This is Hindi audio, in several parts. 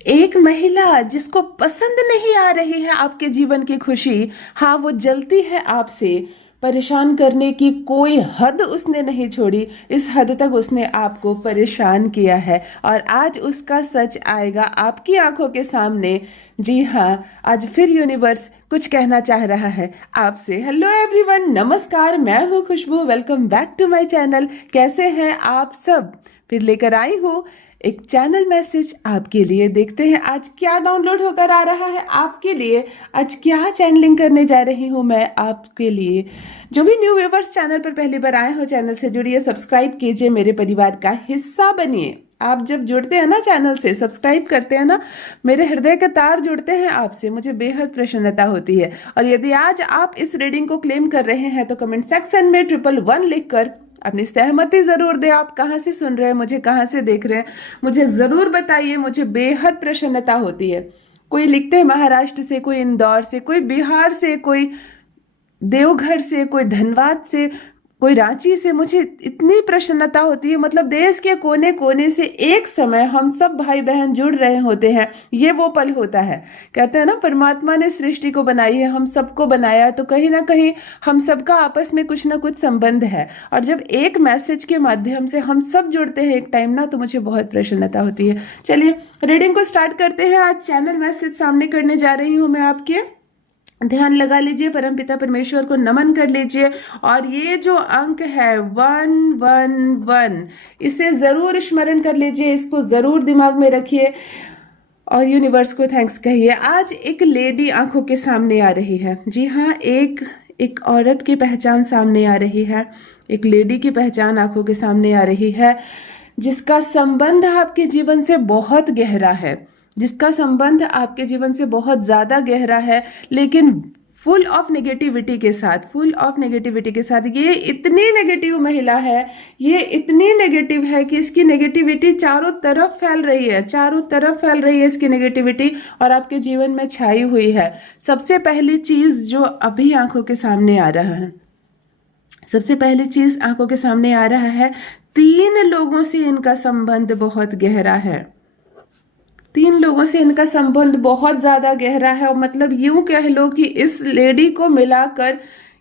एक महिला जिसको पसंद नहीं आ रही है आपके जीवन की खुशी, हाँ वो जलती है आपसे। परेशान करने की कोई हद उसने नहीं छोड़ी, इस हद तक उसने आपको परेशान किया है और आज उसका सच आएगा आपकी आंखों के सामने। जी हाँ, आज फिर यूनिवर्स कुछ कहना चाह रहा है आपसे। हेलो एवरीवन, नमस्कार, मैं हूँ Khushboo. Welcome back to my channel. कैसे हैं आप सब? फिर लेकर आई हूँ एक चैनल मैसेज आपके लिए। देखते हैं आज क्या डाउनलोड होकर आ रहा है आपके लिए। आज क्या चैनलिंग करने जा रही हूँ मैं आपके लिए। जो भी न्यू व्यूवर्स चैनल पर पहली बार आए हो, चैनल से जुड़िए, सब्सक्राइब कीजिए, मेरे परिवार का हिस्सा बनिए। आप जब जुड़ते हैं ना, चैनल से सब्सक्राइब करते हैं ना, मेरे हृदय के तार जुड़ते हैं आपसे, मुझे बेहद प्रसन्नता होती है। और यदि आज आप इस रीडिंग को क्लेम कर रहे हैं तो कमेंट सेक्शन में 111 लिखकर अपनी सहमति जरूर दे। आप कहाँ से सुन रहे हैं, मुझे कहाँ से देख रहे हैं, मुझे जरूर बताइए, मुझे बेहद प्रसन्नता होती है। कोई लिखते हैं महाराष्ट्र से, कोई इंदौर से, कोई बिहार से, कोई देवघर से, कोई धनबाद से, कोई रांची से। मुझे इतनी प्रसन्नता होती है, मतलब देश के कोने कोने से एक समय हम सब भाई बहन जुड़ रहे होते हैं। ये वो पल होता है, कहते हैं ना, परमात्मा ने सृष्टि को बनाई है, हम सबको बनाया, तो कहीं ना कहीं हम सबका आपस में कुछ ना कुछ संबंध है। और जब एक मैसेज के माध्यम से हम सब जुड़ते हैं एक टाइम ना, तो मुझे बहुत प्रसन्नता होती है। चलिए रीडिंग को स्टार्ट करते हैं। आज चैनल मैसेज सामने करने जा रही हूँ मैं आपके। ध्यान लगा लीजिए, परमपिता परमेश्वर को नमन कर लीजिए। और ये जो अंक है 111, इसे जरूर स्मरण कर लीजिए, इसको जरूर दिमाग में रखिए और यूनिवर्स को थैंक्स कहिए। आज एक लेडी आंखों के सामने आ रही है। जी हाँ, एक औरत की पहचान सामने आ रही है, एक लेडी की पहचान आंखों के सामने आ रही है, जिसका संबंध आपके जीवन से बहुत गहरा है, जिसका संबंध आपके जीवन से बहुत ज्यादा गहरा है, लेकिन फुल ऑफ नेगेटिविटी के साथ, फुल ऑफ नेगेटिविटी के साथ। ये इतनी नेगेटिव महिला है, ये इतनी नेगेटिव है कि इसकी नेगेटिविटी चारों तरफ फैल रही है, चारों तरफ फैल रही है इसकी नेगेटिविटी, और आपके जीवन में छाई हुई है। सबसे पहली चीज जो अभी आंखों के सामने आ रहा है, सबसे पहली चीज आंखों के सामने आ रहा है, 3 लोगों से इनका संबंध बहुत गहरा है। 3 लोगों से इनका संबंध बहुत ज्यादा गहरा है। और मतलब यूं कह लो कि इस लेडी को मिलाकर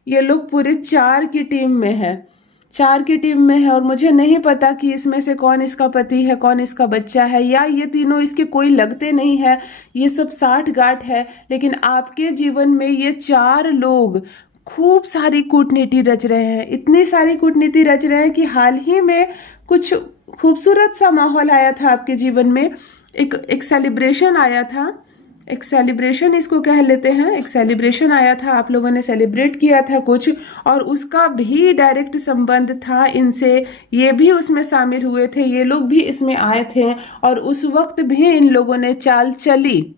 ये लोग पूरे 4 की टीम में है, 4 की टीम में है। और मुझे नहीं पता कि इसमें से कौन इसका पति है, कौन इसका बच्चा है, या ये तीनों इसके कोई लगते नहीं है, ये सब साठ गांठ है। लेकिन आपके जीवन में ये 4 लोग खूब सारी कूटनीति रच रहे हैं, इतनी सारी कूटनीति रच रहे हैं कि हाल ही में कुछ खूबसूरत सा माहौल आया था आपके जीवन में। एक सेलिब्रेशन आया था, एक सेलिब्रेशन इसको कह लेते हैं, एक सेलिब्रेशन आया था, आप लोगों ने सेलिब्रेट किया था कुछ, और उसका भी डायरेक्ट संबंध था इनसे। ये भी उसमें शामिल हुए थे, ये लोग भी इसमें आए थे, और उस वक्त भी इन लोगों ने चाल चली,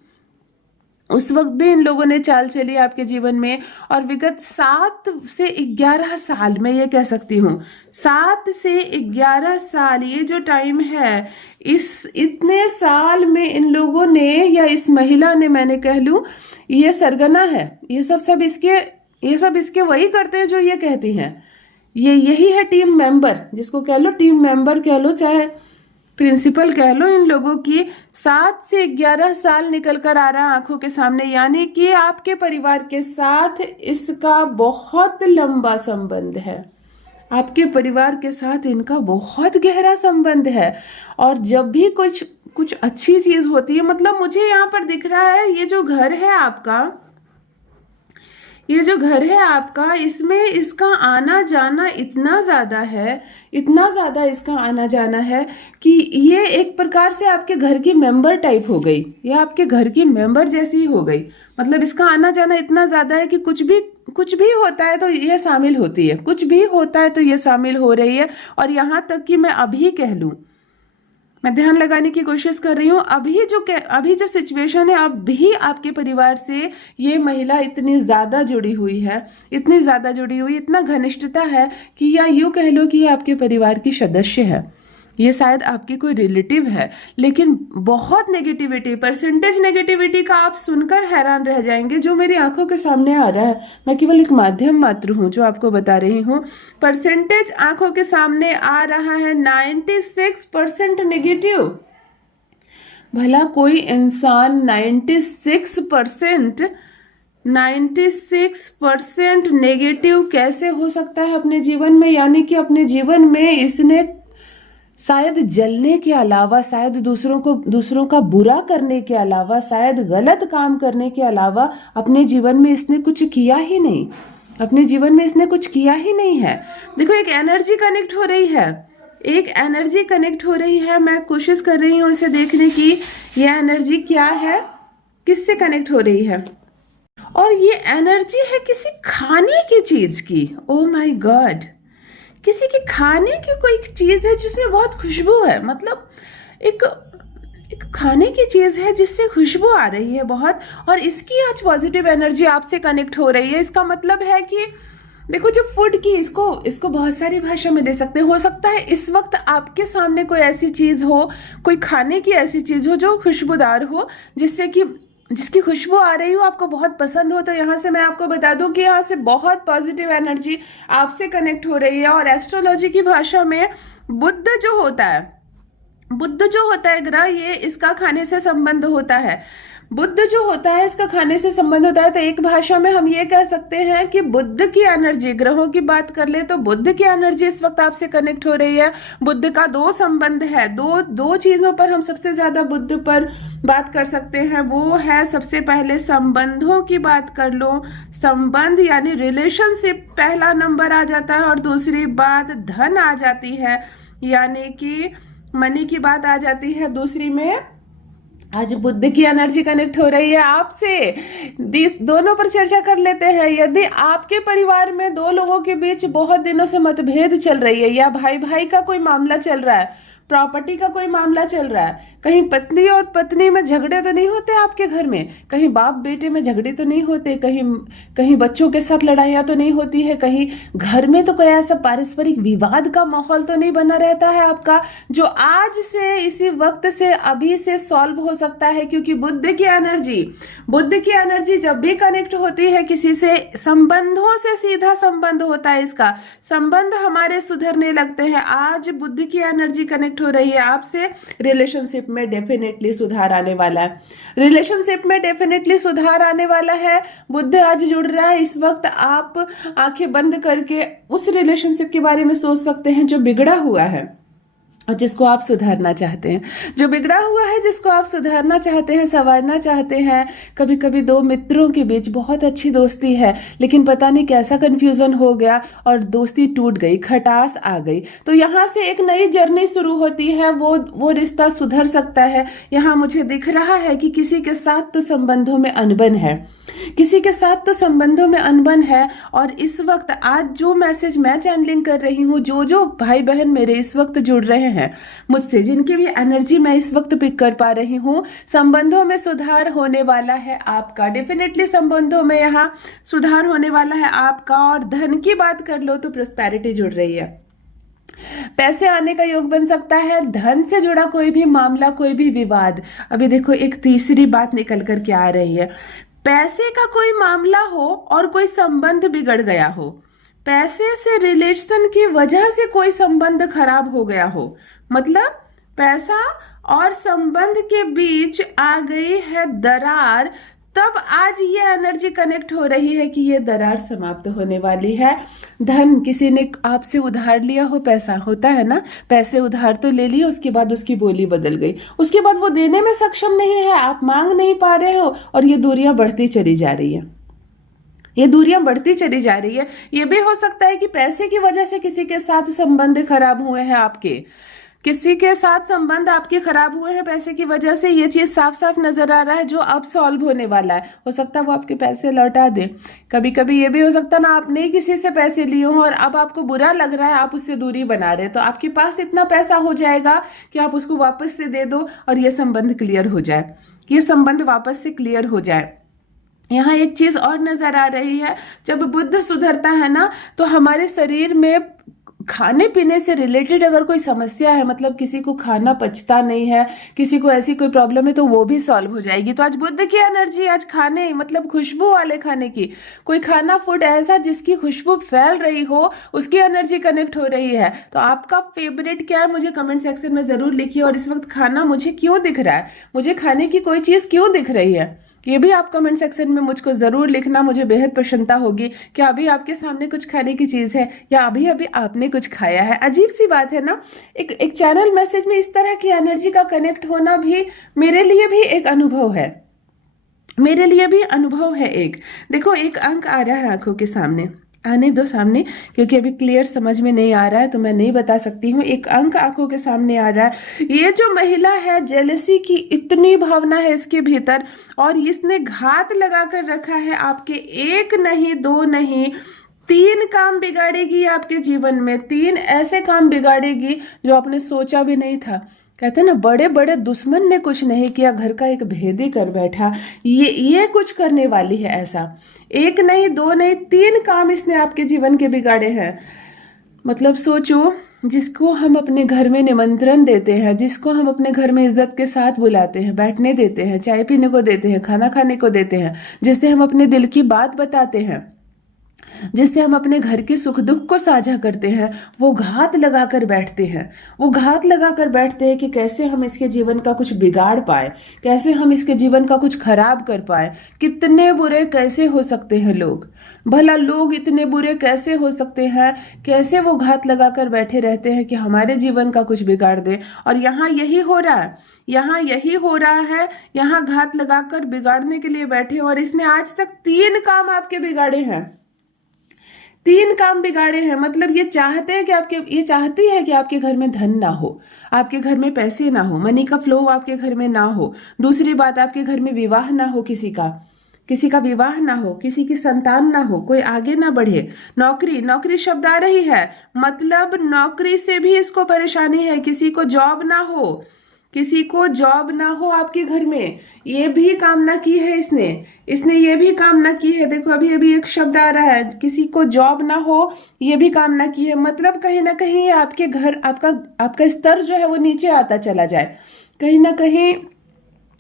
उस वक्त भी इन लोगों ने चाल चली आपके जीवन में। और विगत 7 से 11 साल, मैं ये कह सकती हूँ 7 से 11 साल, ये जो टाइम है, इस इतने साल में इन लोगों ने, या इस महिला ने मैंने कह लूं, ये सरगना है, ये सब इसके वही करते हैं जो ये कहती हैं। ये यही है टीम मेंबर, जिसको कह लो टीम मेंबर कह लो, चाहे प्रिंसिपल कह लो इन लोगों की। 7 से 11 साल निकल कर आ रहा आंखों के सामने, यानी कि आपके परिवार के साथ इसका बहुत लंबा संबंध है, आपके परिवार के साथ इनका बहुत गहरा संबंध है। और जब भी कुछ कुछ अच्छी चीज होती है, मतलब मुझे यहाँ पर दिख रहा है, ये जो घर है आपका, ये जो घर है आपका, इसमें इसका आना जाना इतना ज्यादा है, इतना ज्यादा इसका आना जाना है कि ये एक प्रकार से आपके घर की मेंबर टाइप हो गई, ये आपके घर की मेंबर जैसी ही हो गई। मतलब इसका आना जाना इतना ज्यादा है कि कुछ भी होता है तो ये शामिल होती है, कुछ भी होता है तो ये शामिल हो रही है। और यहाँ तक कि मैं अभी कह लूं, मैं ध्यान लगाने की कोशिश कर रही हूँ, अभी जो सिचुएशन है, अभी आपके परिवार से ये महिला इतनी ज्यादा जुड़ी हुई है, इतनी ज्यादा जुड़ी हुई, इतना घनिष्ठता है कि, या यूं कह लो कि ये आपके परिवार की सदस्य है, ये शायद आपकी कोई रिलेटिव है। लेकिन बहुत नेगेटिविटी, परसेंटेज नेगेटिविटी का आप सुनकर हैरान रह जाएंगे, जो मेरी आंखों के सामने आ रहा है। मैं केवल एक माध्यम मात्र हूं जो आपको बता रही हूं। परसेंटेज आंखों के सामने आ रहा है 96% नेगेटिव। भला कोई इंसान 96% नेगेटिव कैसे हो सकता है अपने जीवन में? यानी कि अपने जीवन में इसने शायद जलने के अलावा, शायद दूसरों का बुरा करने के अलावा, शायद गलत काम करने के अलावा अपने जीवन में इसने कुछ किया ही नहीं। अपने जीवन में इसने कुछ किया ही नहीं है। देखो, एक एनर्जी कनेक्ट हो रही है, एक एनर्जी कनेक्ट हो रही है। मैं कोशिश कर रही हूँ इसे देखने की, ये एनर्जी क्या है, किससे कनेक्ट हो रही है। और ये एनर्जी है किसी खाने की चीज की। ओ माय गॉड, किसी की खाने की कोई चीज है जिसमें बहुत खुशबू है। मतलब एक खाने की चीज है जिससे खुशबू आ रही है बहुत, और इसकी आज पॉजिटिव एनर्जी आपसे कनेक्ट हो रही है। इसका मतलब है कि देखो, जो फूड की, इसको बहुत सारी भाषा में दे सकते हो सकता है इस वक्त आपके सामने कोई ऐसी चीज हो, कोई खाने की ऐसी चीज हो जो खुशबूदार हो, जिसकी खुशबू आ रही हो, आपको बहुत पसंद हो। तो यहाँ से मैं आपको बता दूं कि यहाँ से बहुत पॉजिटिव एनर्जी आपसे कनेक्ट हो रही है। और एस्ट्रोलॉजी की भाषा में बुध जो होता है ग्रह, ये इसका खाने से संबंध होता है। बुध जो होता है इसका खाने से संबंध होता है। तो एक भाषा में हम ये कह सकते हैं कि बुध की एनर्जी, ग्रहों की बात कर ले तो बुध की एनर्जी इस वक्त आपसे कनेक्ट हो रही है। बुध का दो संबंध है, दो चीजों पर हम सबसे ज्यादा बुध पर बात कर सकते हैं। वो है, सबसे पहले संबंधों की बात कर लो, संबंध यानी रिलेशनशिप पहला नंबर आ जाता है, और दूसरी बात धन आ जाती है, यानी कि मनी की बात आ जाती है दूसरी में। आज बुध की एनर्जी कनेक्ट हो रही है आपसे। दोनों पर चर्चा कर लेते हैं। यदि आपके परिवार में दो लोगों के बीच बहुत दिनों से मतभेद चल रही है, या भाई भाई का कोई मामला चल रहा है, प्रॉपर्टी का कोई मामला चल रहा है, कहीं पत्नी और पत्नी में झगड़े तो नहीं होते आपके घर में, कहीं बाप बेटे में झगड़े तो नहीं होते, कहीं बच्चों के साथ लड़ाइयाँ तो नहीं होती है, कहीं घर में तो कोई ऐसा पारस्परिक विवाद का माहौल तो नहीं बना रहता है आपका, जो आज से, इसी वक्त से, अभी से सॉल्व हो सकता है। क्योंकि बुध की एनर्जी जब भी कनेक्ट होती है किसी से, संबंधों से सीधा संबंध होता है, इसका संबंध हमारे सुधरने लगते हैं। आज बुध की एनर्जी कनेक्ट हो रही है आपसे, रिलेशनशिप में डेफिनेटली सुधार आने वाला है। रिलेशनशिप में डेफिनेटली सुधार आने वाला है। बुध आज जुड़ रहा है। इस वक्त आप आंखें बंद करके उस रिलेशनशिप के बारे में सोच सकते हैं जो बिगड़ा हुआ है और जिसको आप सुधारना चाहते हैं, जो बिगड़ा हुआ है जिसको आप सुधारना चाहते हैं, संवारना चाहते हैं। कभी कभी दो मित्रों के बीच बहुत अच्छी दोस्ती है, लेकिन पता नहीं कैसा कंफ्यूजन हो गया और दोस्ती टूट गई, खटास आ गई। तो यहाँ से एक नई जर्नी शुरू होती है, वो रिश्ता सुधर सकता है। यहाँ मुझे दिख रहा है कि किसी के साथ तो संबंधों में अनबन है, किसी के साथ तो संबंधों में अनबन है। और इस वक्त आज जो मैसेज मैं चैनलिंग कर रही हूँ, जो भाई बहन मेरे इस वक्त जुड़ रहे हैं मुझसे, जिनकी भी एनर्जी मैं इस वक्त पिक कर पा रही हूँ, संबंधों में सुधार होने वाला है आपका। डेफिनेटली संबंधों में यहाँ सुधार होने वाला है आपका। और धन की बात कर लो तो प्रॉस्पेरिटी जुड़ रही है, पैसे आने का योग बन सकता है। धन से जुड़ा कोई भी मामला, कोई भी विवाद। अभी देखो, एक तीसरी बात निकल कर के आ रही है। पैसे का कोई मामला हो और कोई संबंध बिगड़ गया हो, पैसे से रिलेशन की वजह से कोई संबंध खराब हो गया हो, मतलब पैसा और संबंध के बीच आ गई है दरार, तब आज ये एनर्जी कनेक्ट हो रही है कि ये दरार समाप्त होने वाली है। धन, किसी ने आपसे उधार लिया हो, पैसा होता है ना, पैसे उधार तो ले लिए, उसके बाद उसकी बोली बदल गई, उसके बाद वो देने में सक्षम नहीं है, आप मांग नहीं पा रहे हो, और ये दूरियां बढ़ती चली जा रही है, ये दूरियां बढ़ती चली जा रही है। ये भी हो सकता है कि पैसे की वजह से किसी के साथ संबंध खराब हुए हैं आपके, किसी के साथ संबंध आपके खराब हुए हैं पैसे की वजह से। ये चीज साफ साफ नजर आ रहा है, जो अब सॉल्व होने वाला है। हो सकता है वो आपके पैसे लौटा दे। कभी कभी ये भी हो सकता है ना, आपने ही किसी से पैसे लिए हों और अब आपको बुरा लग रहा है, आप उससे दूरी बना रहे हैं, तो आपके पास इतना पैसा हो जाएगा कि आप उसको वापस से दे दो और ये संबंध क्लियर हो जाए, ये संबंध वापस से क्लियर हो जाए। यहाँ एक चीज और नजर आ रही है, जब बुध सुधरता है ना, तो हमारे शरीर में खाने पीने से रिलेटेड अगर कोई समस्या है, मतलब किसी को खाना पचता नहीं है, किसी को ऐसी कोई प्रॉब्लम है, तो वो भी सॉल्व हो जाएगी। तो आज बुध की एनर्जी, आज खाने मतलब खुशबू वाले खाने की, कोई खाना फूड ऐसा जिसकी खुशबू फैल रही हो, उसकी एनर्जी कनेक्ट हो रही है। तो आपका फेवरेट क्या है मुझे कमेंट सेक्शन में जरूर लिखिए। और इस वक्त खाना मुझे क्यों दिख रहा है, मुझे खाने की कोई चीज क्यों दिख रही है, ये भी आप कमेंट सेक्शन में मुझको जरूर लिखना। मुझे बेहद प्रसन्नता होगी कि अभी आपके सामने कुछ खाने की चीज है या अभी अभी आपने कुछ खाया है। अजीब सी बात है ना, एक चैनल मैसेज में इस तरह की एनर्जी का कनेक्ट होना भी मेरे लिए भी एक अनुभव है, मेरे लिए भी अनुभव है। एक देखो, एक अंक आ रहा है आंखों के सामने, आने दो सामने, क्योंकि अभी क्लियर समझ में नहीं आ रहा है तो मैं नहीं बता सकती हूँ। एक अंक आंखों के सामने आ रहा है। ये जो महिला है, जेलसी की इतनी भावना है इसके भीतर, और इसने घात लगा कर रखा है आपके। एक नहीं, दो नहीं, 3 काम बिगाड़ेगी आपके जीवन में। 3 ऐसे काम बिगाड़ेगी जो आपने सोचा भी नहीं था। कहते ना, बड़े बड़े दुश्मन ने कुछ नहीं किया, घर का एक भेदी कर बैठा, ये कुछ करने वाली है ऐसा। एक नहीं, दो नहीं, 3 काम इसने आपके जीवन के बिगाड़े हैं। मतलब सोचो, जिसको हम अपने घर में निमंत्रण देते हैं, जिसको हम अपने घर में इज्जत के साथ बुलाते हैं, बैठने देते हैं, चाय पीने को देते हैं, खाना खाने को देते हैं, जिससे हम अपने दिल की बात बताते हैं, जिससे हम अपने घर के सुख दुख को साझा करते हैं, वो घात लगाकर बैठते हैं। वो घात लगाकर बैठते हैं कि कैसे हम इसके जीवन का कुछ बिगाड़ पाए, कैसे हम इसके जीवन का कुछ खराब कर पाए। कितने बुरे कैसे हो सकते हैं लोग, भला लोग इतने बुरे कैसे हो सकते हैं, कैसे वो घात लगाकर बैठे रहते हैं कि हमारे जीवन का कुछ बिगाड़ दे। और यहाँ यही हो रहा है, यहाँ यही हो रहा है, यहाँ घात लगाकर बिगाड़ने के लिए बैठे। और इसने आज तक 3 काम आपके बिगाड़े हैं, 3 काम बिगाड़े हैं। मतलब ये चाहते हैं कि ये चाहती है कि आपके घर में धन ना हो, आपके घर में पैसे ना हो, मनी का फ्लो आपके घर में ना हो। दूसरी बात, आपके घर में विवाह ना हो, किसी का विवाह ना हो, किसी की संतान ना हो, कोई आगे ना बढ़े। नौकरी शब्द आ रही है, मतलब नौकरी से भी इसको परेशानी है। किसी को जॉब ना हो, किसी को जॉब ना हो आपके घर में, ये भी कामना की है इसने ये भी कामना की है। देखो, अभी अभी एक शब्द आ रहा है, किसी को जॉब ना हो, ये भी कामना की है। मतलब कहीं ना कहीं आपके घर, आपका स्तर जो है वो नीचे आता चला जाए। कहीं ना कहीं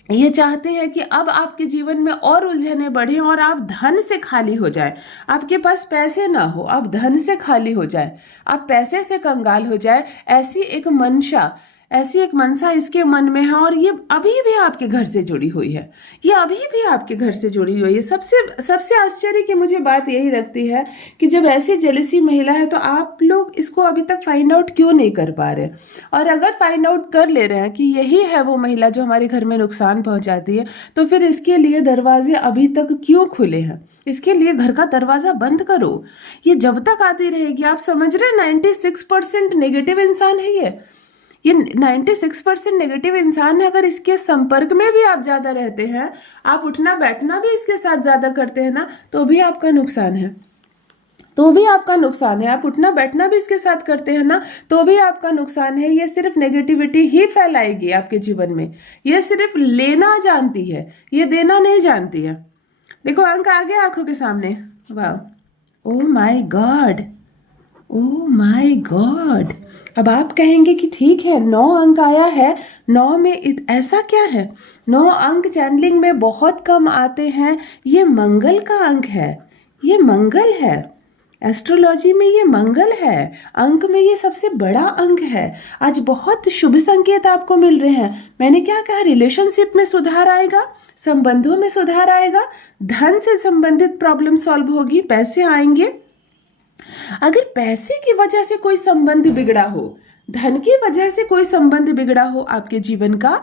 ये चाहते हैं कि अब आपके जीवन में और उलझने बढ़े और आप धन से खाली हो जाए। आपके पास पैसे ना हो, आप धन से खाली हो जाए, आप पैसे से कंगाल हो जाए। ऐसी एक मनसा इसके मन में है। और ये अभी भी आपके घर से जुड़ी हुई है, ये अभी भी आपके घर से जुड़ी हुई है। सबसे आश्चर्य की मुझे बात यही लगती है कि जब ऐसी जेलसी महिला है तो आप लोग इसको अभी तक फाइंड आउट क्यों नहीं कर पा रहे। और अगर फाइंड आउट कर ले रहे हैं कि यही है वो महिला जो हमारे घर में नुकसान पहुंचाती है, तो फिर इसके लिए दरवाजे अभी तक क्यों खुले हैं। इसके लिए घर का दरवाजा बंद करो। ये जब तक आती रहेगी, आप समझ रहे 96% नेगेटिव इंसान है ये 96% नेगेटिव इंसान है। अगर इसके संपर्क में भी आप ज्यादा रहते हैं, आप उठना बैठना भी इसके साथ ज्यादा करते हैं ना, तो भी आपका नुकसान है, तो भी आपका नुकसान है। आप उठना बैठना भी इसके साथ करते हैं ना, तो भी आपका नुकसान है। ये सिर्फ नेगेटिविटी ही फैलाएगी आपके जीवन में। ये सिर्फ लेना जानती है, ये देना नहीं जानती है। देखो, अंक आ गया आंखों के सामने। वाह, oh my God, oh my God. अब आप कहेंगे कि ठीक है, 9 अंक आया है, 9 में ऐसा क्या है। 9 अंक चैनलिंग में बहुत कम आते हैं। ये मंगल का अंक है, ये मंगल है, एस्ट्रोलॉजी में ये मंगल है। अंक में ये सबसे बड़ा अंक है। आज बहुत शुभ संकेत आपको मिल रहे हैं। मैंने क्या कहा, रिलेशनशिप में सुधार आएगा, संबंधों में सुधार आएगा, धन से संबंधित प्रॉब्लम सॉल्व होगी, पैसे आएंगे। अगर पैसे की वजह से कोई संबंध बिगड़ा हो, धन की वजह से कोई संबंध बिगड़ा हो आपके जीवन का,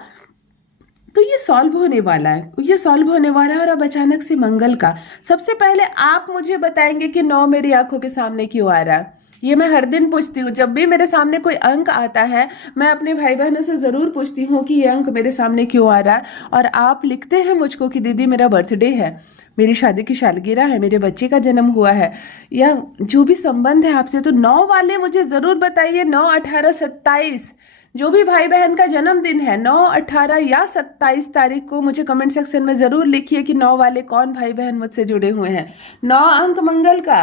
तो ये सॉल्व होने वाला है, ये सॉल्व होने वाला है। और अब अचानक से मंगल का, सबसे पहले आप मुझे बताएंगे कि 9 मेरी आंखों के सामने क्यों आ रहा है। ये मैं हर दिन पूछती हूँ, जब भी मेरे सामने कोई अंक आता है मैं अपने भाई बहनों से जरूर पूछती हूँ कि ये अंक मेरे सामने क्यों आ रहा है। और आप लिखते हैं मुझको कि दीदी मेरा बर्थडे है, मेरी शादी की सालगिरह है, मेरे बच्चे का जन्म हुआ है, या जो भी संबंध है आपसे। तो 9 वाले मुझे जरूर बताइए, 9, 18, 27, जो भी भाई बहन का जन्मदिन है 9, 18 या 27 तारीख को मुझे कमेंट सेक्शन में जरूर लिखिए कि 9 वाले कौन भाई बहन मुझसे जुड़े हुए हैं। 9 अंक मंगल का,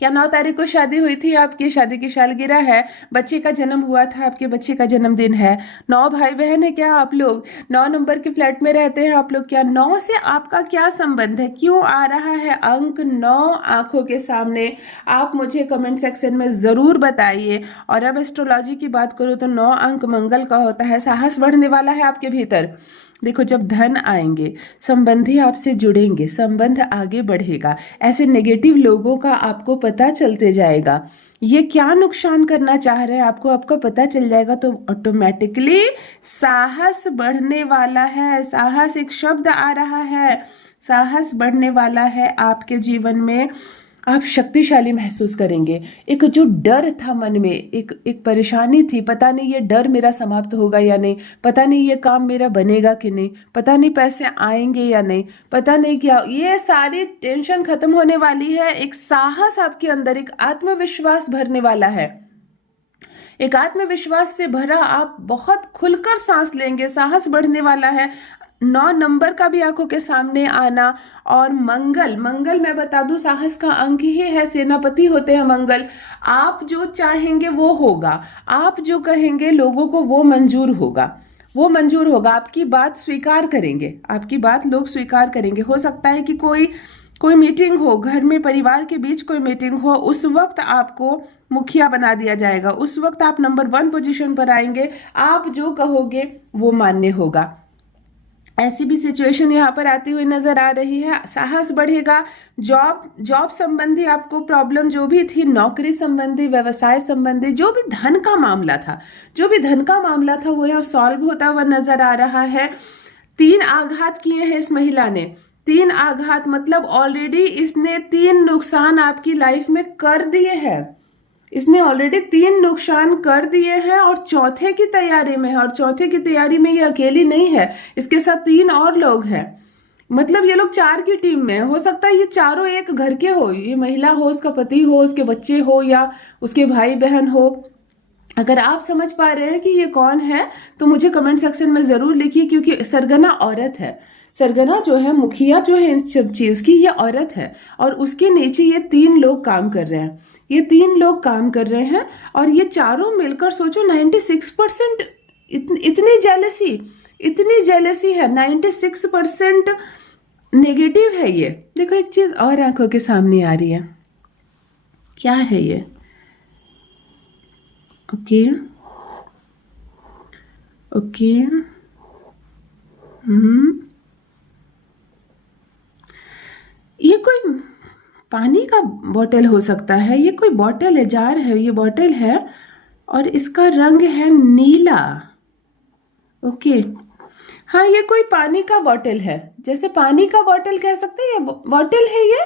क्या 9 तारीख को शादी हुई थी? आपकी शादी की सालगिरह है, बच्चे का जन्म हुआ था, आपके बच्चे का जन्मदिन है। 9 भाई बहन है क्या आप लोग? 9 नंबर के फ्लैट में रहते हैं आप लोग क्या? 9 से आपका क्या संबंध है? क्यों आ रहा है अंक 9 आंखों के सामने? आप मुझे कमेंट सेक्शन में जरूर बताइए। और अब एस्ट्रोलॉजी की बात करूँ तो 9 अंक मंगल का होता है, साहस बढ़ने वाला है आपके भीतर। देखो, जब धन आएंगे, संबंधी आपसे जुड़ेंगे, संबंध आगे बढ़ेगा, ऐसे नेगेटिव लोगों का आपको पता चलते जाएगा, ये क्या नुकसान करना चाह रहे हैं आपको, आपको पता चल जाएगा, तो ऑटोमेटिकली साहस बढ़ने वाला है। साहस एक शब्द आ रहा है, साहस बढ़ने वाला है आपके जीवन में। आप शक्तिशाली महसूस करेंगे। एक जो डर था मन में, एक परेशानी थी, पता नहीं ये डर मेरा समाप्त होगा या नहीं, पता नहीं ये काम मेरा बनेगा कि नहीं, पता नहीं पैसे आएंगे या नहीं, पता नहीं क्या, ये सारी टेंशन खत्म होने वाली है। एक साहस आपके अंदर, एक आत्मविश्वास भरने वाला है। एक आत्मविश्वास से भरा आप बहुत खुलकर सांस लेंगे, साहस बढ़ने वाला है। 9 नंबर का भी आंखों के सामने आना। और मंगल, मंगल मैं बता दूं साहस का अंक ही है, सेनापति होते हैं मंगल। आप जो चाहेंगे वो होगा, आप जो कहेंगे लोगों को वो मंजूर होगा, वो मंजूर होगा। आपकी बात स्वीकार करेंगे, आपकी बात लोग स्वीकार करेंगे। हो सकता है कि कोई कोई मीटिंग हो, घर में परिवार के बीच कोई मीटिंग हो, उस वक्त आपको मुखिया बना दिया जाएगा, उस वक्त आप नंबर 1 पोजीशन पर आएंगे। आप जो कहोगे वो मान्य होगा। ऐसी भी सिचुएशन यहाँ पर आती हुई नजर आ रही है। साहस बढ़ेगा। जॉब संबंधी आपको प्रॉब्लम जो भी थी, नौकरी संबंधी, व्यवसाय संबंधी, जो भी धन का मामला था, जो भी धन का मामला था, वो यहाँ सॉल्व होता हुआ नजर आ रहा है। 3 आघात किए हैं इस महिला ने। 3 आघात मतलब ऑलरेडी इसने 3 नुकसान आपकी लाइफ में कर दिए हैं। इसने ऑलरेडी 3 नुकसान कर दिए हैं और चौथे की तैयारी में है। और चौथे की तैयारी में ये अकेली नहीं है, इसके साथ 3 और लोग हैं। मतलब ये लोग 4 की टीम में। हो सकता है ये चारों एक घर के हो, ये महिला हो, उसका पति हो, उसके बच्चे हो, या उसके भाई बहन हो। अगर आप समझ पा रहे हैं कि ये कौन है तो मुझे कमेंट सेक्शन में जरूर लिखिए, क्योंकि सरगना औरत है। सरगना जो है, मुखिया जो है इस सब चीज की, ये औरत है। और उसके नीचे ये 3 लोग काम कर रहे हैं, ये 3 लोग काम कर रहे हैं। और ये चारों मिलकर सोचो 96%, इतनी जेलसी है। 96% नेगेटिव है ये। देखो, एक चीज और आंखों के सामने आ रही है। क्या है ये? ओके ओके, ये कोई पानी का बॉटल हो सकता है। ये कोई बॉटल है, जार है, ये बॉटल है और इसका रंग है नीला। ओके, हाँ, ये कोई पानी का बॉटल है, जैसे पानी का बॉटल कह सकते हैं, ये बॉटल है ये,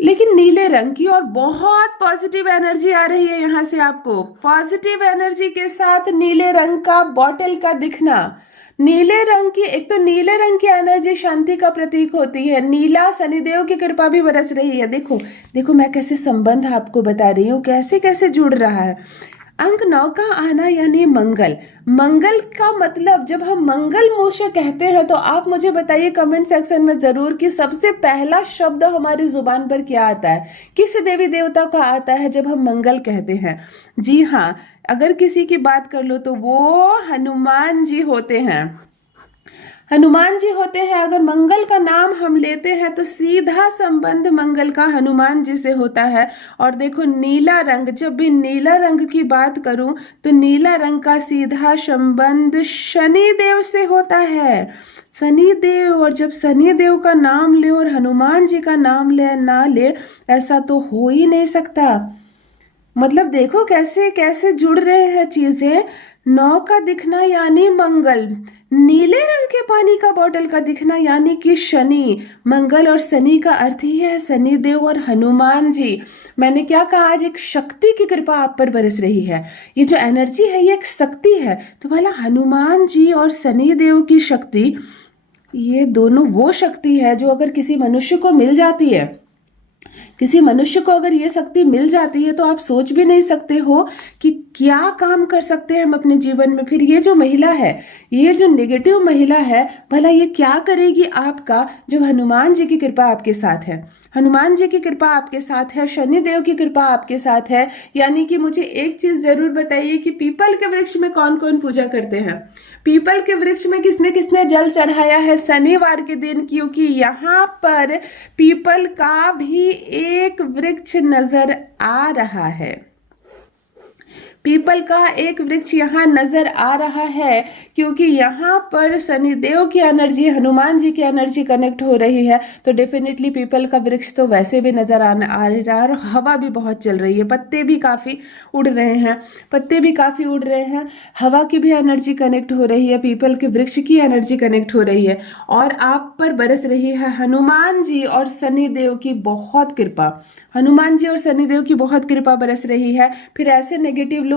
लेकिन नीले रंग की। और बहुत पॉजिटिव एनर्जी आ रही है यहाँ से आपको। पॉजिटिव एनर्जी के साथ नीले रंग का बॉटल का दिखना। नीले रंग की, एक तो नीले रंग की एनर्जी शांति का प्रतीक होती है। नीला, शनिदेव की कृपा भी बरस रही है। देखो देखो, मैं कैसे संबंध आपको बता रही हूँ, कैसे कैसे जुड़ रहा है। अंक 9 का आना यानी मंगल। मंगल का मतलब, जब हम मंगल मूषक कहते हैं तो आप मुझे बताइए कमेंट सेक्शन में जरूर कि सबसे पहला शब्द हमारी जुबान पर क्या आता है, किस देवी देवता का आता है जब हम मंगल कहते हैं? जी हाँ, अगर किसी की बात कर लो तो वो हनुमान जी होते हैं। हनुमान जी होते हैं। अगर मंगल का नाम हम लेते हैं तो सीधा संबंध मंगल का हनुमान जी से होता है। और देखो, नीला रंग, जब भी नीला रंग की बात करूं तो नीला रंग का सीधा संबंध शनि देव से होता है। शनि देव, और जब शनि देव का नाम ले और हनुमान जी का नाम ले ना ले, ऐसा तो हो ही नहीं सकता। मतलब देखो कैसे कैसे जुड़ रहे हैं चीजें। 9 का दिखना यानी मंगल, नीले रंग के पानी का बोतल का दिखना यानी कि शनि। मंगल और शनि का अर्थ ही है शनि देव और हनुमान जी। मैंने क्या कहा, आज एक शक्ति की कृपा आप पर बरस रही है। ये जो एनर्जी है ये एक शक्ति है। तो भला हनुमान जी और शनि देव की शक्ति, ये दोनों वो शक्ति है जो अगर किसी मनुष्य को मिल जाती है, किसी मनुष्य को अगर ये शक्ति मिल जाती है तो आप सोच भी नहीं सकते हो कि क्या काम कर सकते हैं हम अपने जीवन में। फिर ये जो महिला है, ये जो नेगेटिव महिला है, भला ये क्या करेगी आपका, जब हनुमान जी की कृपा आपके साथ है। हनुमान जी की कृपा आपके साथ है, शनि देव की कृपा आपके साथ है। यानी कि मुझे एक चीज जरूर बताइए कि पीपल के वृक्ष में कौन कौन पूजा करते हैं। पीपल के वृक्ष में किसने किसने जल चढ़ाया है शनिवार के दिन, क्योंकि यहाँ पर पीपल का भी एक वृक्ष नजर आ रहा है। पीपल का एक वृक्ष यहाँ नजर आ रहा है, क्योंकि यहाँ पर शनिदेव की एनर्जी, हनुमान जी की एनर्जी कनेक्ट हो रही है। तो डेफिनेटली पीपल का वृक्ष तो वैसे भी नजर आ रहा है, और हवा भी बहुत चल रही है, पत्ते भी काफी उड़ रहे हैं, पत्ते भी काफी उड़ रहे हैं, हवा की भी एनर्जी कनेक्ट हो रही है, पीपल के वृक्ष की एनर्जी कनेक्ट हो रही है, और आप पर बरस रही है हनुमान जी और शनिदेव की बहुत कृपा। हनुमान जी और शनिदेव की बहुत कृपा बरस रही है। फिर ऐसे नेगेटिव लोग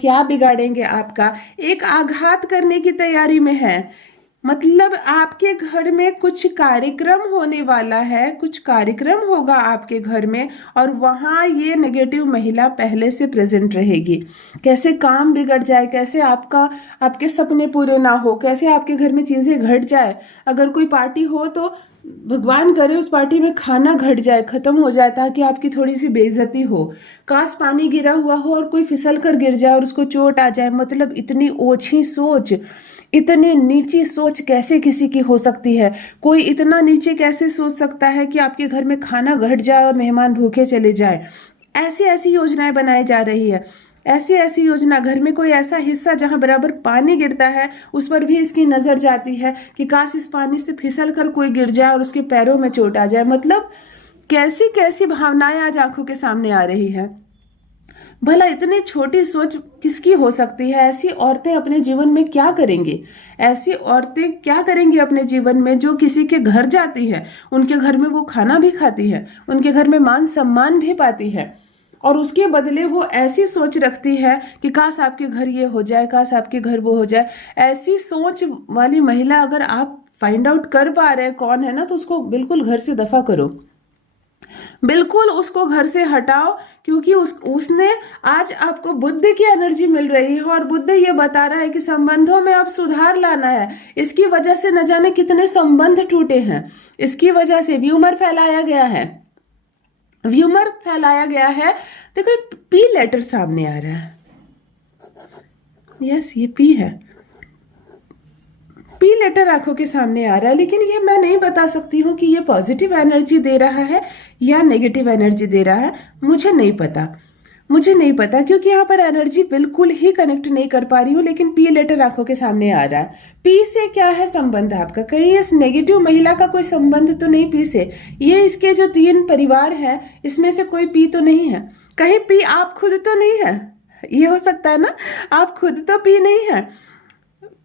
क्या बिगाड़ेंगे आपका, एक आघात करने की तैयारी में है। मतलब आपके घर में कुछ कार्यक्रम होने वाला है, कुछ कार्यक्रम होगा आपके घर में, और वहां ये नेगेटिव महिला पहले से प्रेजेंट रहेगी। कैसे काम बिगड़ जाए, कैसे आपके सपने पूरे ना हो, कैसे आपके घर में चीजें घट जाए। अगर कोई पार्टी हो तो भगवान करे उस पार्टी में खाना घट जाए, खत्म हो जाए, ताकि आपकी थोड़ी सी बेइज्जती हो। काश पानी गिरा हुआ हो और कोई फिसल कर गिर जाए और उसको चोट आ जाए। मतलब इतनी ओछी सोच, इतनी नीची सोच कैसे किसी की हो सकती है। कोई इतना नीचे कैसे सोच सकता है कि आपके घर में खाना घट जाए और मेहमान भूखे चले जाए। ऐसी ऐसी योजनाएं बनाई जा रही है, ऐसी ऐसी योजना। घर में कोई ऐसा हिस्सा जहां बराबर पानी गिरता है, उस पर भी इसकी नजर जाती है कि काश इस पानी से फिसल कर कोई गिर जाए और उसके पैरों में चोट आ जाए। मतलब कैसी कैसी भावनाएं आज आंखों के सामने आ रही है। भला इतनी छोटी सोच किसकी हो सकती है। ऐसी औरतें अपने जीवन में क्या करेंगी, ऐसी औरतें क्या करेंगी अपने जीवन में, जो किसी के घर जाती है, उनके घर में वो खाना भी खाती है, उनके घर में मान सम्मान भी पाती है, और उसके बदले वो ऐसी सोच रखती है कि काश आपके घर ये हो जाए, काश आपके घर वो हो जाए। ऐसी सोच वाली महिला अगर आप फाइंड आउट कर पा रहे हैं कौन है ना, तो उसको बिल्कुल घर से दफा करो, बिल्कुल उसको घर से हटाओ। क्योंकि उसने आज आपको बुद्ध की एनर्जी मिल रही है, और बुद्ध ये बता रहा है कि संबंधों में अब सुधार लाना है। इसकी वजह से न जाने कितने संबंध टूटे हैं, इसकी वजह से व्यूमर फैलाया गया है, व्यूमर फैलाया गया है। देखो एक पी लेटर सामने आ रहा है, यस ये पी है, पी लेटर आंखों के सामने आ रहा है। लेकिन ये मैं नहीं बता सकती हूँ कि ये पॉजिटिव एनर्जी दे रहा है या नेगेटिव एनर्जी दे रहा है, मुझे नहीं पता, मुझे नहीं पता, क्योंकि यहाँ पर एनर्जी बिल्कुल ही कनेक्ट नहीं कर पा रही हूँ। लेकिन पी लेटर आंखों के सामने आ रहा है। पी से क्या है संबंध आपका, कहीं इस नेगेटिव महिला का कोई संबंध तो नहीं पी से। ये इसके जो 3 परिवार है, इसमें से कोई पी तो नहीं है। कहीं पी आप खुद तो नहीं है, ये हो सकता है ना, आप खुद तो पी नहीं है।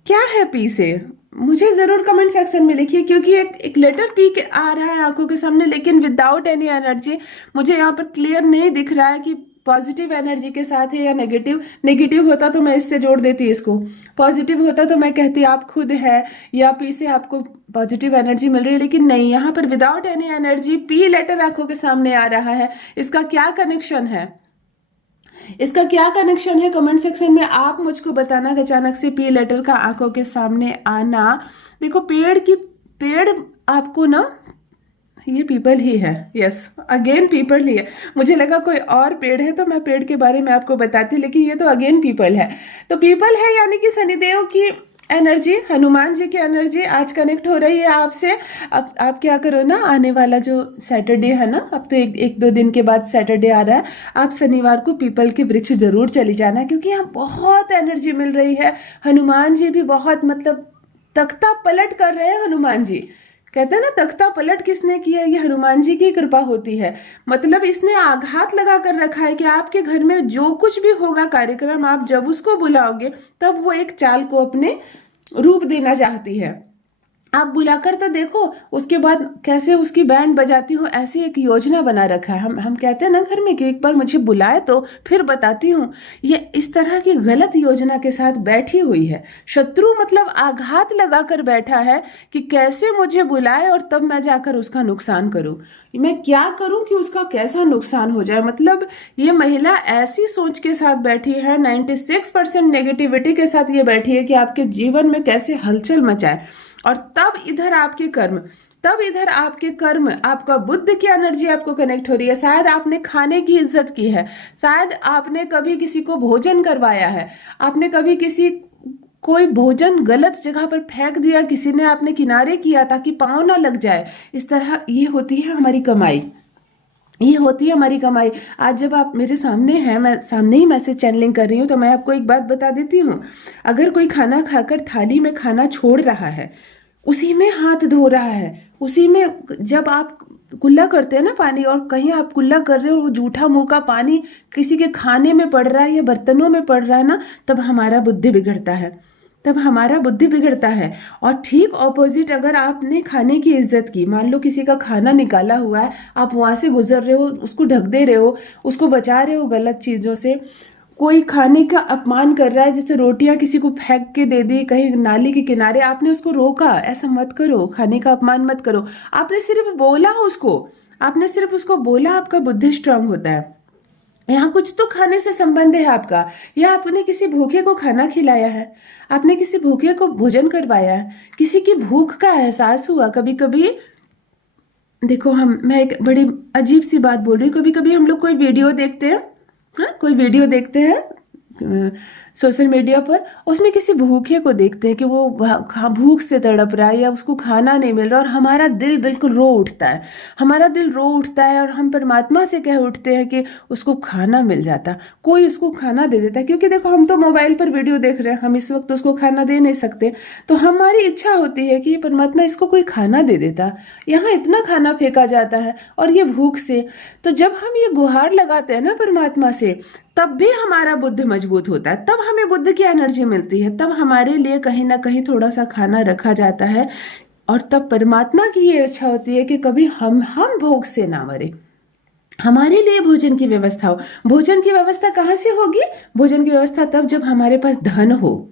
क्या है पी से, मुझे जरूर कमेंट सेक्शन में लिखिए, क्योंकि एक लेटर पी के आ रहा है आंखों के सामने, लेकिन विदाउट एनी एनर्जी। मुझे यहाँ पर क्लियर नहीं दिख रहा है कि पॉजिटिव एनर्जी के साथ है या नेगेटिव। नेगेटिव होता तो मैं इससे जोड़ देती इसको, पॉजिटिव होता तो मैं कहती आप खुद है या पी से आपको पॉजिटिव एनर्जी मिल रही है। लेकिन नहीं, यहाँ पर विदाउट एनी एनर्जी पी लेटर आंखों के सामने आ रहा है। इसका क्या कनेक्शन है, इसका क्या कनेक्शन है, कमेंट सेक्शन में आप मुझको बताना कि अचानक से पी लेटर का आंखों के सामने आना। देखो पेड़ आपको ना, ये पीपल ही है, यस अगेन पीपल ही है। मुझे लगा कोई और पेड़ है तो मैं पेड़ के बारे में आपको बताती, लेकिन ये तो अगेन पीपल है। तो पीपल है यानी कि शनिदेव की एनर्जी, हनुमान जी की एनर्जी आज कनेक्ट हो रही है आपसे। अब आप क्या करो ना, आने वाला जो सैटरडे है ना, अब तो एक 2 दिन के बाद सैटरडे आ रहा है, आप शनिवार को पीपल के वृक्ष जरूर चली जाना, क्योंकि यहाँ बहुत एनर्जी मिल रही है। हनुमान जी भी बहुत, मतलब तख्ता पलट कर रहे हैं हनुमान जी। कहते हैं ना तख्ता पलट किसने किया, ये हनुमान जी की कृपा होती है। मतलब इसने आघात लगा कर रखा है कि आपके घर में जो कुछ भी होगा कार्यक्रम, आप जब उसको बुलाओगे तब वो एक चाल को अपने रूप देना चाहती है। आप बुलाकर तो देखो, उसके बाद कैसे उसकी बैंड बजाती हूँ, ऐसी एक योजना बना रखा है। हम कहते हैं ना घर में कि एक बार मुझे बुलाए तो फिर बताती हूँ। ये इस तरह की गलत योजना के साथ बैठी हुई है। शत्रु मतलब आघात लगाकर बैठा है कि कैसे मुझे बुलाए और तब मैं जाकर उसका नुकसान करूं। मैं क्या करूं कि उसका कैसा नुकसान हो जाए। मतलब ये महिला ऐसी सोच के साथ बैठी है, 96% नेगेटिविटी के साथ ये बैठी है कि आपके जीवन में कैसे हलचल मचाए। और तब इधर आपके कर्म, आपका बुद्ध की एनर्जी आपको कनेक्ट हो रही है। शायद आपने खाने की इज्जत की है, शायद आपने कभी किसी को भोजन करवाया है, आपने कभी किसी कोई भोजन गलत जगह पर फेंक दिया, किसी ने आपने किनारे किया ताकि पाँव ना लग जाए। इस तरह ये होती है हमारी कमाई, ये होती है हमारी कमाई। आज जब आप मेरे सामने हैं, मैं सामने ही मैसेज चैनलिंग कर रही हूँ, तो मैं आपको एक बात बता देती हूँ। अगर कोई खाना खाकर थाली में खाना छोड़ रहा है, उसी में हाथ धो रहा है, उसी में, जब आप कुल्ला करते हैं ना पानी, और कहीं आप कुल्ला कर रहे हो, वो जूठा मुंह का पानी किसी के खाने में पड़ रहा है या बर्तनों में पड़ रहा है ना, तब हमारा बुद्धि बिगड़ता है, तब हमारा बुद्धि बिगड़ता है। और ठीक ऑपोजिट, अगर आपने खाने की इज्जत की, मान लो किसी का खाना निकाला हुआ है, आप वहां से गुजर रहे हो, उसको ढक दे रहे हो, उसको बचा रहे हो गलत चीजों से। कोई खाने का अपमान कर रहा है, जैसे रोटियां किसी को फेंक के दे दी कहीं नाली के किनारे, आपने उसको रोका, ऐसा मत करो, खाने का अपमान मत करो। आपने सिर्फ बोला उसको, आपने सिर्फ उसको बोला, आपका बुद्धि स्ट्रांग होता है। यहाँ कुछ तो खाने से संबंध है आपका, या आपने किसी भूखे को खाना खिलाया है, आपने किसी भूखे को भोजन करवाया है, किसी की भूख का एहसास हुआ। कभी कभी देखो, मैं एक बड़ी अजीब सी बात बोल रही हूँ, कभी कभी हम लोग कोई वीडियो देखते हैं, हाँ कोई वीडियो देखते हैं सोशल मीडिया पर, उसमें किसी भूखे को देखते हैं कि वो भूख से तड़प रहा है या उसको खाना नहीं मिल रहा, और हमारा दिल बिल्कुल रो उठता है, हमारा दिल रो उठता है, और हम परमात्मा से कह उठते हैं कि उसको खाना मिल जाता, कोई उसको खाना दे देता। क्योंकि देखो, हम तो मोबाइल पर वीडियो देख रहे हैं, हम इस वक्त उसको खाना दे नहीं सकते, तो हमारी इच्छा होती है कि परमात्मा इसको कोई खाना दे देता, यहाँ इतना खाना फेंका जाता है और ये भूख से। तो जब हम ये गुहार लगाते हैं ना परमात्मा से, तब भी हमारा बुद्ध मजबूत होता है, तब हमें बुद्ध की एनर्जी मिलती है, तब हमारे लिए कहीं ना कहीं थोड़ा सा खाना रखा जाता है। और तब परमात्मा की ये इच्छा होती है कि कभी हम भूख से ना मरे, हमारे लिए भोजन की व्यवस्था हो। भोजन की व्यवस्था कहाँ से होगी? भोजन की व्यवस्था तब जब हमारे पास धन हो,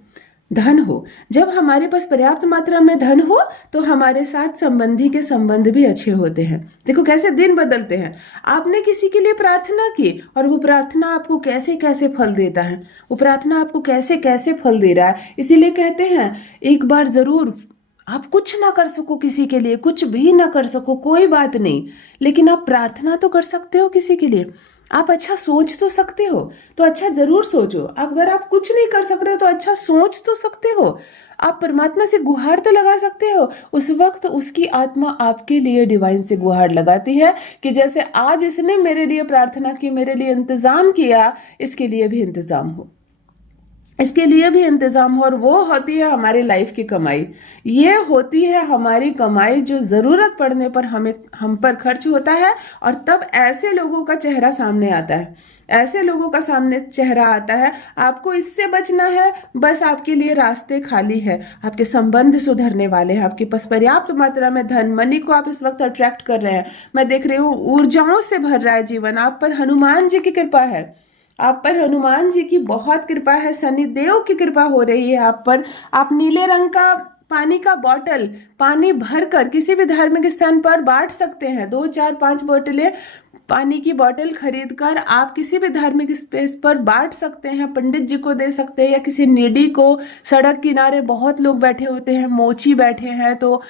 धन हो। जब हमारे पास पर्याप्त मात्रा में धन हो, तो हमारे साथ संबंधी के संबंध भी अच्छे होते हैं। देखो कैसे दिन बदलते हैं। आपने किसी के लिए प्रार्थना की, और वो प्रार्थना आपको कैसे कैसे फल देता है, वो प्रार्थना आपको कैसे कैसे फल दे रहा है। इसीलिए कहते हैं, एक बार जरूर, आप कुछ ना कर सको किसी के लिए, कुछ भी ना कर सको, कोई बात नहीं, लेकिन आप प्रार्थना तो कर सकते हो किसी के लिए। आप अच्छा सोच तो सकते हो, तो अच्छा जरूर सोचो। अगर आप कुछ नहीं कर सक रहे हो तो अच्छा सोच तो सकते हो। आप परमात्मा से गुहार तो लगा सकते हो। उस वक्त उसकी आत्मा आपके लिए डिवाइन से गुहार लगाती है कि जैसे आज इसने मेरे लिए प्रार्थना की, मेरे लिए इंतजाम किया, इसके लिए भी इंतजाम हो, इसके लिए भी इंतजाम हो। और वो होती है हमारी लाइफ की कमाई, ये होती है हमारी कमाई जो जरूरत पड़ने पर हम पर खर्च होता है। और तब ऐसे लोगों का चेहरा सामने आता है, ऐसे लोगों का सामने चेहरा आता है। आपको इससे बचना है, बस आपके लिए रास्ते खाली है, आपके संबंध सुधरने वाले हैं, आपके पास पर्याप्त मात्रा में धन, मनी को आप इस वक्त अट्रैक्ट कर रहे हैं। मैं देख रही हूँ ऊर्जाओं से भर रहा है जीवन, आप पर हनुमान जी की कृपा है, आप पर हनुमान जी की बहुत कृपा है, शनि देव की कृपा हो रही है आप पर। आप नीले रंग का पानी का बॉटल, पानी भरकर किसी भी धार्मिक स्थान पर बांट सकते हैं। 2 4 5 बोतलें पानी की बोतल खरीद कर आप किसी भी धार्मिक स्पेस पर बांट सकते हैं, पंडित जी को दे सकते हैं या किसी नीडी को। सड़क किनारे बहुत लोग बैठे होते हैं, मोची बैठे हैं, तो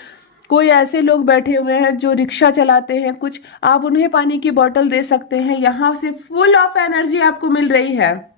कोई ऐसे लोग बैठे हुए हैं जो रिक्शा चलाते हैं, कुछ आप उन्हें पानी की बोतल दे सकते हैं। यहाँ से फुल ऑफ एनर्जी आपको मिल रही है,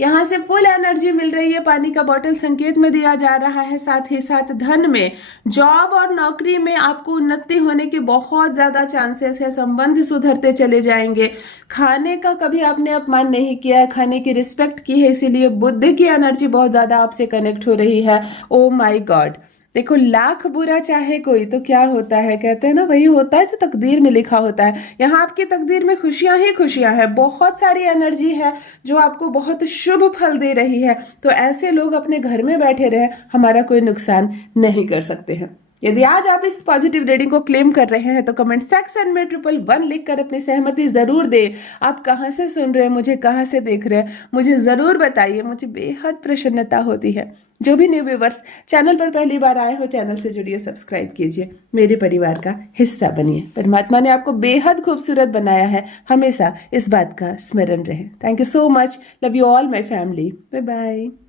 यहाँ से फुल एनर्जी मिल रही है। पानी का बोतल संकेत में दिया जा रहा है। साथ ही साथ धन में, जॉब और नौकरी में आपको उन्नति होने के बहुत ज्यादा चांसेस है, संबंध सुधरते चले जाएंगे। खाने का कभी आपने अपमान नहीं किया है, खाने की रिस्पेक्ट की है, इसीलिए बुद्ध की एनर्जी बहुत ज्यादा आपसे कनेक्ट हो रही है। ओ माई गॉड, देखो लाख बुरा चाहे कोई तो क्या होता है, कहते हैं ना, वही होता है जो तकदीर में लिखा होता है। यहाँ आपकी तकदीर में खुशियां ही खुशियां हैं, बहुत सारी एनर्जी है जो आपको बहुत शुभ फल दे रही है। तो ऐसे लोग अपने घर में बैठे रहे, हमारा कोई नुकसान नहीं कर सकते हैं। यदि आज आप इस पॉजिटिव रीडिंग को क्लेम कर रहे हैं तो कमेंट सेक्शन में 111 लिखकर अपनी सहमति जरूर दें। आप कहाँ से सुन रहे हैं, मुझे कहाँ से देख रहे हैं, मुझे जरूर बताइए, मुझे बेहद प्रसन्नता होती है। जो भी न्यू व्यूवर्स चैनल पर पहली बार आए हो, चैनल से जुड़िए, सब्सक्राइब कीजिए, मेरे परिवार का हिस्सा बनिए। परमात्मा ने आपको बेहद खूबसूरत बनाया है, हमेशा इस बात का स्मरण रहे। Thank you so much, love you all my family, bye bye.